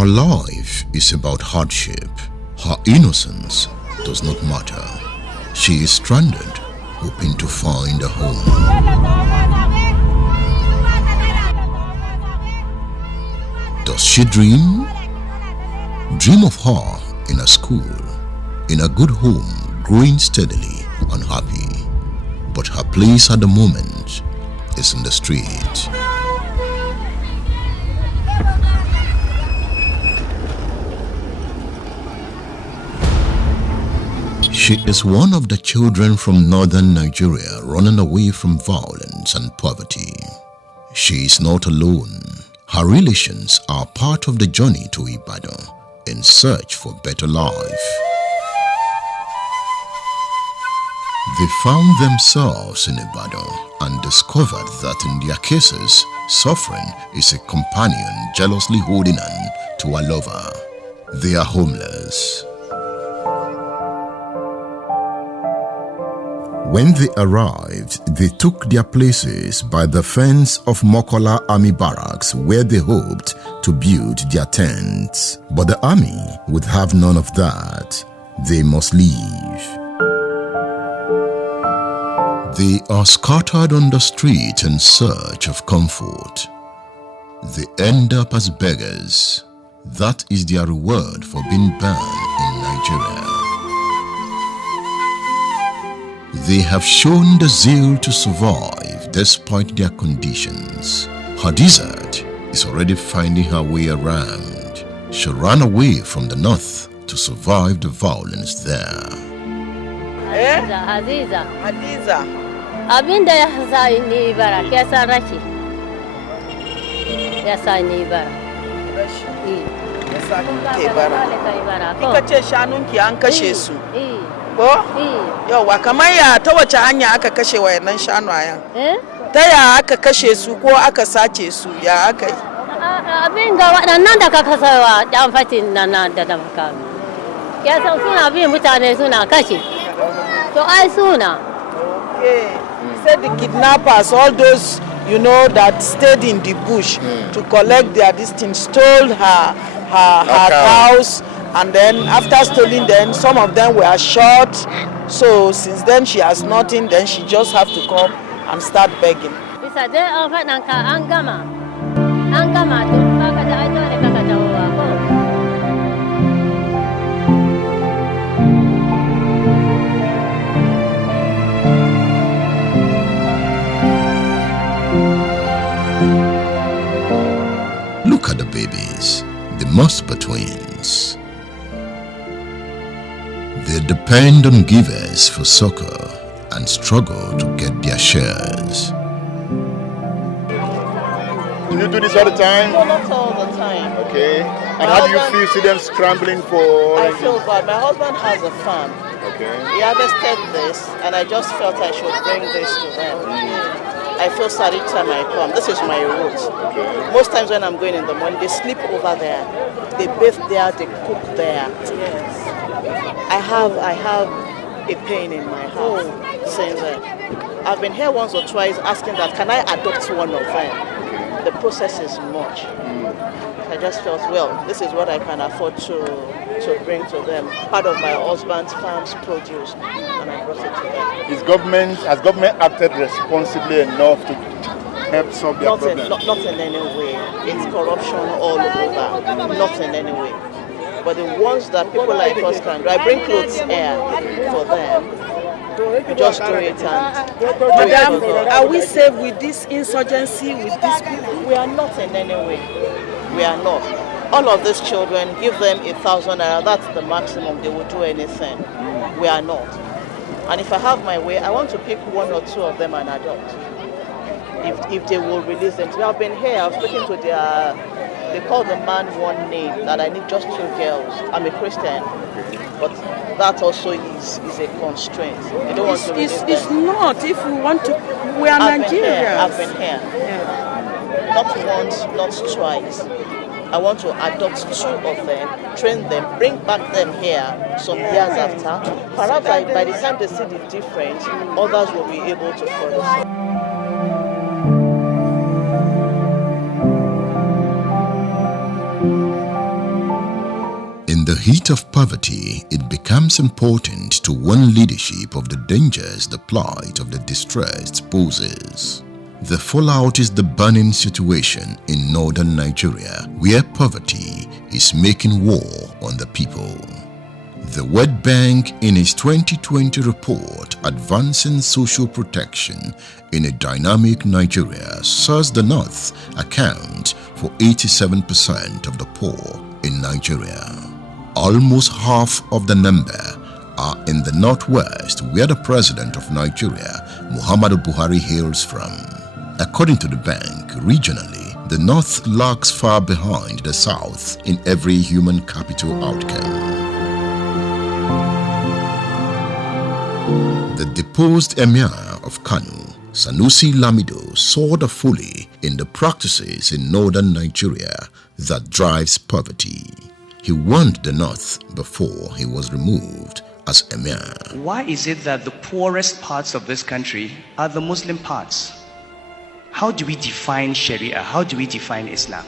Her life is about hardship. Her innocence does not matter. She is stranded, hoping to find a home. Does she dream? Dream of her in a school, in a good home, growing steadily, unhappy. But her place at the moment is in the street. She is one of the children from northern Nigeria running away from violence and poverty. She is not alone. Her relations are part of the journey to Ibadan in search for better life. They found themselves in Ibadan and discovered that in their cases, suffering is a companion jealously holding on to a lover. They are homeless. When they arrived, they took their places by the fence of Mokola Army Barracks where they hoped to build their tents. But the army would have none of that. They must leave. They are scattered on the street in search of comfort. They end up as beggars. That is their reward for being born in Nigeria. They have shown the zeal to survive despite their conditions. Hadizat is already finding her way around. She ran away from the north to survive the violence there. Hadiza. Abinda ya sa ni bara, ya sa rashi. Ya sa ni bara. Rashi. Ya sa ke bara. Kika ce shanunki an kashe su. Ko? Yawa kamar ya ta wace hanya aka kashe wayannan shanayen? Ta ya aka kashe su ko aka sace su ya aka yi? Abin ga waɗannan da ka kasawa ɗan fatin nan da maka. Ya san suna bin mutane suna kashe. To ai suna. Okay. He said the kidnappers, all those, that stayed in the bush to collect their distance, stole her cows. And then after stealing them, some of them were shot. So since then she has nothing, then she just have to come and start begging. Look at the babies, the Musper twins. They depend on givers for succor and struggle to get their shares. Do you do this all the time? No, not all the time. Okay. And how do you feel? See them scrambling for... I feel bad. My husband has a farm. Okay. He harvested this, and I just felt I should bring this to them. I feel sad each time I come. This is my route. Okay. Most times when I'm going in the morning, they sleep over there. They bathe there, they cook there. Yes. I have a pain in my heart since I've been here once or twice asking that, can I adopt one of them? The process is much. I just felt, well, this is what I can afford to bring to them. Part of my husband's farm's produce, and I brought it to them. Has government acted responsibly enough to help solve their problem? Not in any way. It's corruption all over. Not in any way. But the ones that people like us can do, I bring clothes here for them. We just do it Madam, are we safe with this insurgency, with these people? We are not in any way. We are not. All of these children, give them 1,000 naira, that's the maximum, they will do anything. We are not. And if I have my way, I want to pick one or two of them and adopt. If they will release them. So I've been here, I've spoken to they call the man one name, that I need just 2 girls. I'm a Christian, but that also is a constraint. They don't want to release them. It's not. If we want to, we are Nigerians. I've been here. Yeah. Not once, not twice. I want to adopt 2 of them, train them, bring back them here some years after. Perhaps by the time they see the difference, others will be able to follow. heat of poverty, it becomes important to warn leadership of the dangers the plight of the distressed poses. The fallout is the burning situation in northern Nigeria, where poverty is making war on the people. The World Bank, in its 2020 report Advancing Social Protection in a Dynamic Nigeria, says the North accounts for 87% of the poor in Nigeria. Almost half of the number are in the Northwest, where the President of Nigeria, Muhammadu Buhari, hails from. According to the bank, regionally, the North lags far behind the South in every human capital outcome. The deposed Emir of Kano, Sanusi Lamido, saw the folly in the practices in northern Nigeria that drives poverty. He warned the North before he was removed as Emir. Why is it that the poorest parts of this country are the Muslim parts? How do we define Sharia? How do we define Islam?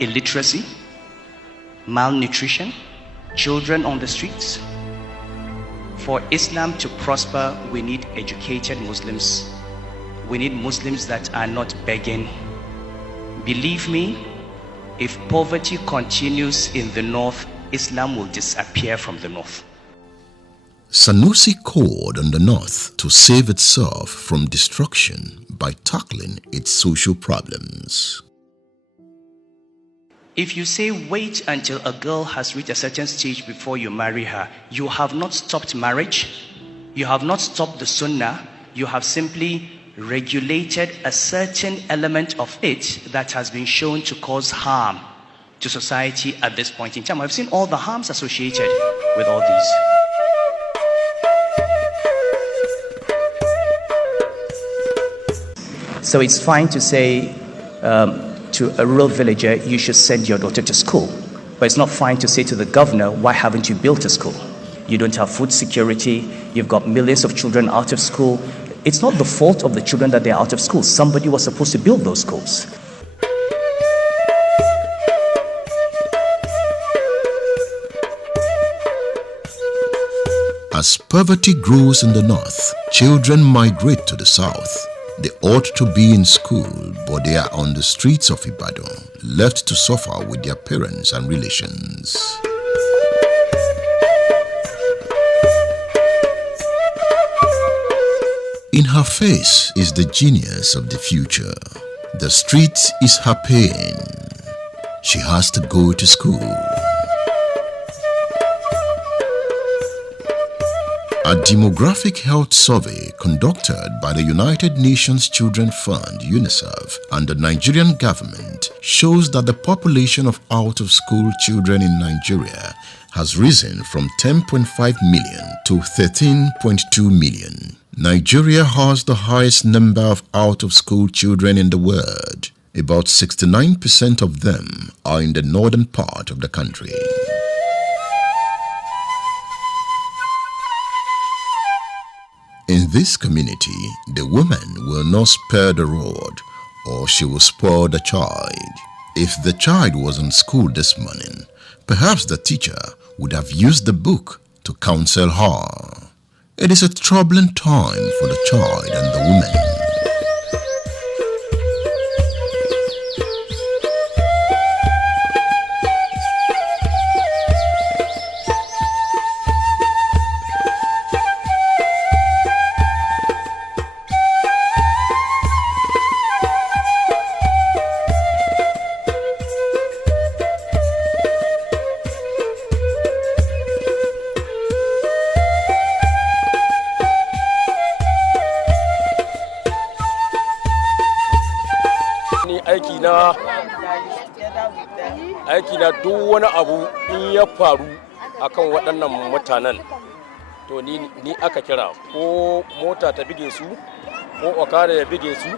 Illiteracy? Malnutrition? Children on the streets? For Islam to prosper, we need educated Muslims. We need Muslims that are not begging. Believe me, if poverty continues in the North, Islam will disappear from the North. Sanusi called on the North to save itself from destruction by tackling its social problems. If you say wait until a girl has reached a certain stage before you marry her, you have not stopped marriage, you have not stopped the sunnah, you have simply regulated a certain element of it that has been shown to cause harm to society at this point in time. I've seen all the harms associated with all these. So it's fine to say to a rural villager, you should send your daughter to school. But it's not fine to say to the governor, why haven't you built a school? You don't have food security, you've got millions of children out of school. It's not the fault of the children that they're out of school. Somebody was supposed to build those schools. As poverty grows in the North, children migrate to the South. They ought to be in school, but they are on the streets of Ibadan, left to suffer with their parents and relations. In her face is the genius of the future. The street is her pain. She has to go to school. A demographic health survey conducted by the United Nations Children Fund, UNICEF, and the Nigerian government shows that the population of out-of-school children in Nigeria has risen from 10.5 million to 13.2 million. Nigeria has the highest number of out-of-school children in the world. About 69% of them are in the northern part of the country. In this community, the woman will not spare the rod, or she will spoil the child. If the child was in school this morning, perhaps the teacher would have used the book to counsel her. It is a troubling time for the child and the woman. aiki na duk wani abu in ya faru akan waɗannan mutanen to ni aka kira ko mota ta bige su ko okada ya bige su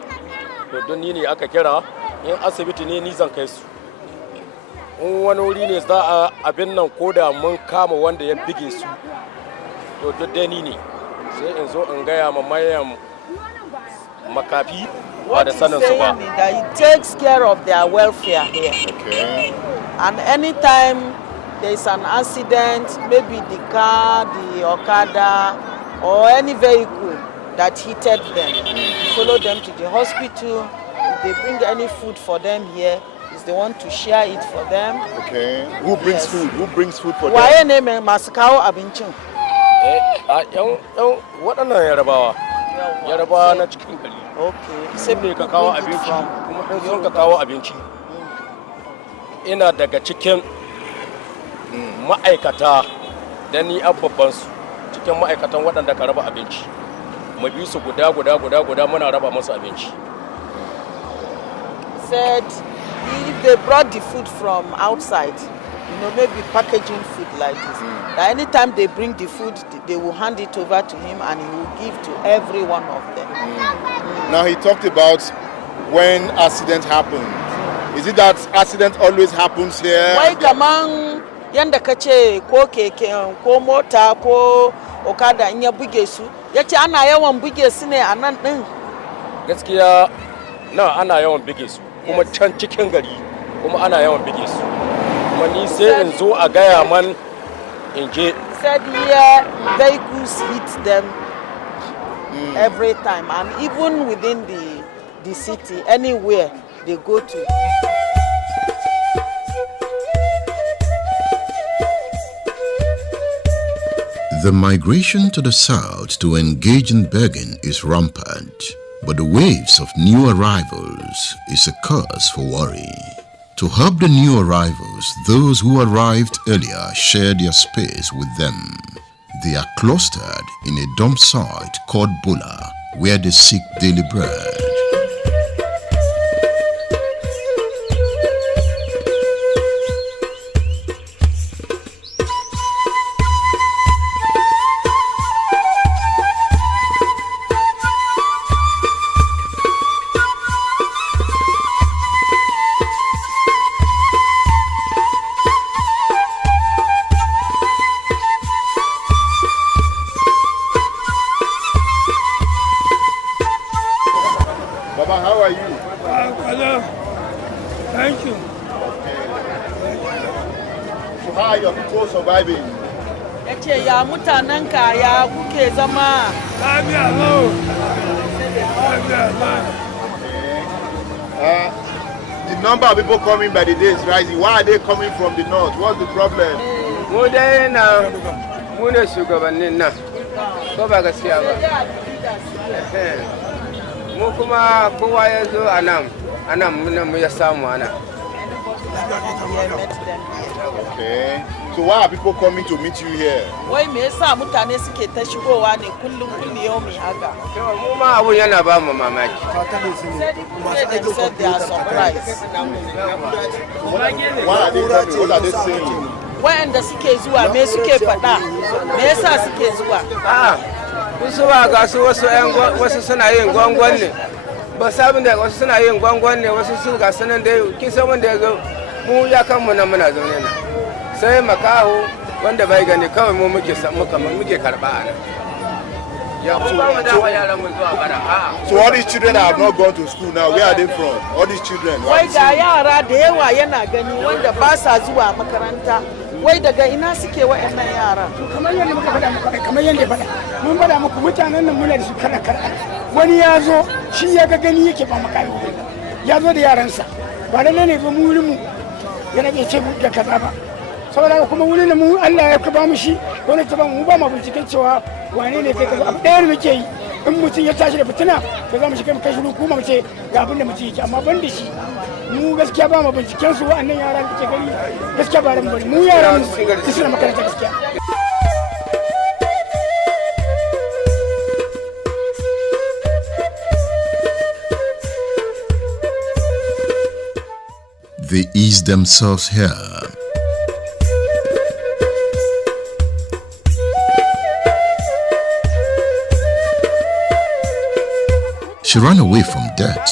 to don ni ne aka kira in asibiti ne ni zan kai su in wani wuri ne za a abin nan ko da mun kama wanda ya bige su to duk dai ni ne sai in zo in gaya ma mayan makafi ba da sanin su ba. That he takes care of their welfare here. Okay. And anytime there is an accident, maybe the car, the Okada, or any vehicle that hit them. We follow them to the hospital. If they bring any food for them here, is the one to share it for them. Okay. Who brings food? Who brings food for them? Waye ne mai masu kawo abincin? Waɗannan Yarabawa na cikin gari. Okay. Sai ne ka kawo abinci, kuma in sun ka kawo abinci. Ina daga cikin ma'aikata da ni babban su cikin ma'aikatan waɗanda ka raba abinci. Mu bi su guda muna raba musu abinci. Said if they brought the food from outside, maybe packaging food like this, that anytime they bring the food, they will hand it over to him and he will give to every one of them. Now he talked about when accident happened. Is it that accident always happens here? Wai kaman yanda kace ko keke ko mota ko okada in ya buge su, yace ana yawan buge su ne a nan din. Gaskiya ana yawan buge su. Kuma can cikin gari kuma ana yawan bige su kuma ni sai in zo a gaya man in je. Said here vehicles hit them every time, and even within the city, anywhere they go to. The migration to the south to engage in begging is rampant. But the waves of new arrivals is a cause for worry. To help the new arrivals, those who arrived earlier share their space with them. They are clustered in a dump site called Bula, where they seek daily bread. Yace ya mutanenka ya kuke zama? The number of people coming by the day is rising. Why are they coming from the north? What's the problem? Mu dai na mu ne shugabannin nan. Ko ba gaskiya ba. Mu kuma kowa ya zo a nan mu ya samu ana. Okay. So why are people coming to meet you here? Wai me yasa mutane suke ta shigowa ne kullum yomi haka? Mu ma abun yana ba mu mamaki. They said they are surprised. Why are they coming? What are they saying? Wayanda suke zuwa me suke faɗa? Me yasa suke zuwa? Wasu ba ga su wasu suna yin gwangwan ne. Ba sabin da wasu suna yin gwangwan ne, wasu su ga sanan da kin san wanda ya zo mu ya kan mu nan muna zaune nan. Sai makaho wanda bai gani kawai mu muke karba ana. So all these children have not gone to school now. Where are they from? All these children. Wai ga yara da yawa yana gani wanda ba sa zuwa makaranta. Wai daga ina suke wa'annan yara? Kamar yadda muka faɗa muku, kamar yadda ya faɗa. Mun faɗa muku mutanen nan muna da su kala. Wani ya zo shi ya ga gani yake ba makayi. Ya zo da yaransa. Ba lalle ne ba mu wurin mu yana iya ce da kaza ba. Saboda kuma wurin da mu Allah ya ba mu shi, wani ta ba mu ba mu binciken cewa wane ne kai kaza. Abu ɗaya ne muke yi. In mutum ya tashi da fitina, to za mu shiga mu kai shi hukuma mu ce ga abin da mutum yake, amma ban da shi. Mu gaskiya ba mu binciken su wa'annan yara da ke gani gaskiya ba ran bane mu yaran mu suna makaranta gaskiya. They ease themselves here. She ran away from death.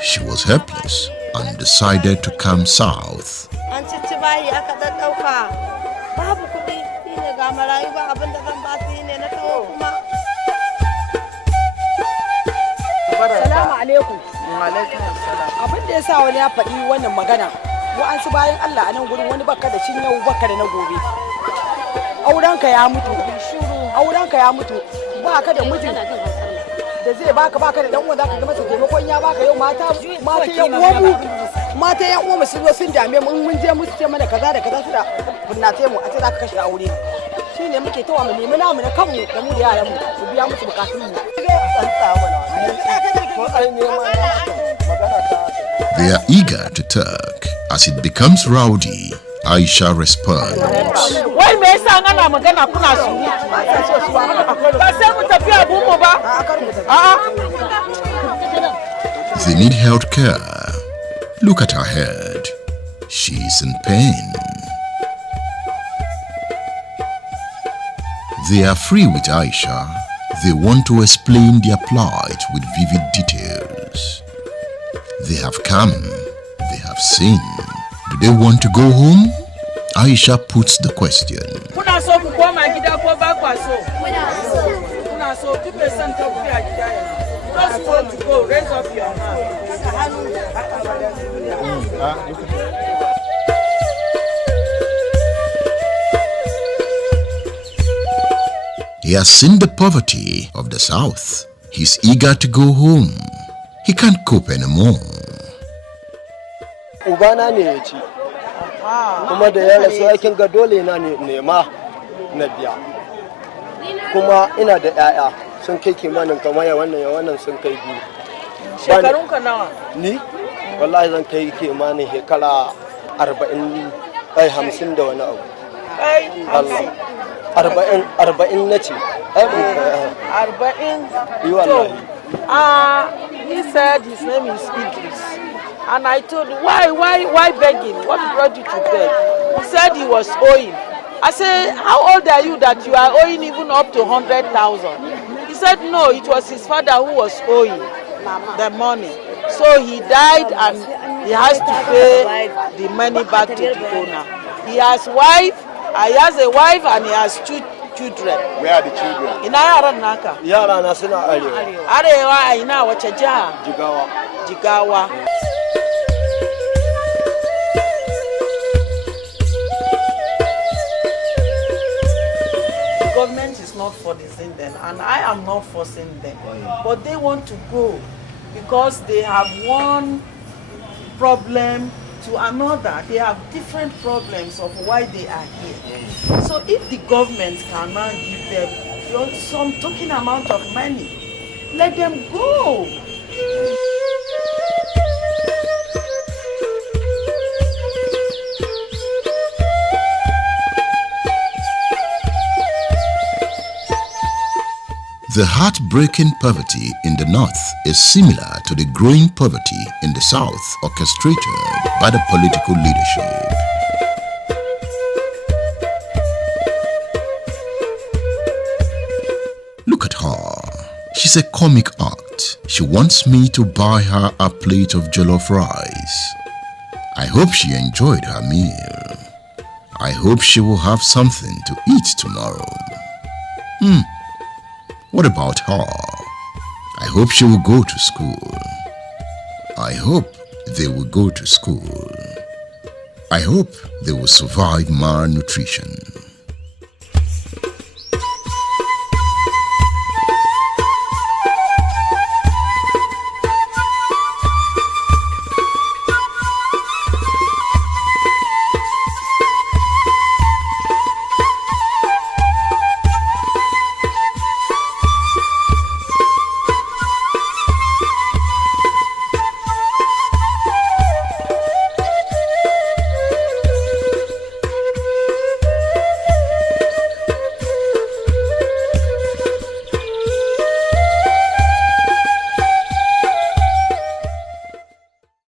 She was helpless and decided to come south. Salamu alaikum. Abin da ya sa wani ya faɗi wannan magana wa'ansu bayan Allah a nan gurin wani baka da shin yau baka da na gobe. Aurenka ya mutu. Aurenka ya mutu. Ba ka da miji da zai baka da dan uwa zaka ga masa taimakon ya baka yau mata yan uwa su zo sun dame mu mun je mu ce mana kaza da kaza su da kunnace mu a ce zaka kashe aure. Shine muke tawa mu nemi namu na kanmu da mu da yaran mu biya musu bukatun mu. They are eager to talk. As it becomes rowdy, Aisha responds. Wai me yasa ana magana kuna su? Ba sai mu tafi abun mu ba? They need health care. Look at her head. She's in pain. They are free with Aisha. They want to explain their plight with vivid details. They have come. They have seen. Do they want to go home? Aisha puts the question. Kuna so ku koma gida ko ba kwa so? Kuna so 2% of your gida yanzu. Just want to go, raise up your hand. He has seen the poverty of the South. He's eager to go home. He can't cope anymore. Ubana ne ya ci, kuma da ya rasu aikin ga dole na nema na biya. Kuma ina da 'ya'ya sun kai kimanin kamar ya wannan sun kai biyu. Shekarunka nawa? Ni? Wallahi zan kai kimanin shekara 50 da wani abu. Kai? Allah. 40 na ce. 40? So, he said his name is Idris. And I told him, why begging? What brought you to beg? He said he was owing. I said, how old are you that you are owing even up to 100,000? He said, no, it was his father who was owing the money. So he died and he has to pay the money back to the owner. He has a wife and he has 2 children. Where are the children? Ina yaran naka? Yara na suna arewa. Arewa a ina wace jiha? Jigawa. The government is not forcing them, and I am not forcing them. But they want to go because they have one problem to another. They have different problems of why they are here. So if the government cannot give them some token amount of money, let them go. The heartbreaking poverty in the north is similar to the growing poverty in the south, orchestrated by the political leadership. Look at her. She's a comic act. She wants me to buy her a plate of jollof rice. I hope she enjoyed her meal. I hope she will have something to eat tomorrow. What about her? I hope she will go to school. I hope they will go to school. I hope they will survive malnutrition.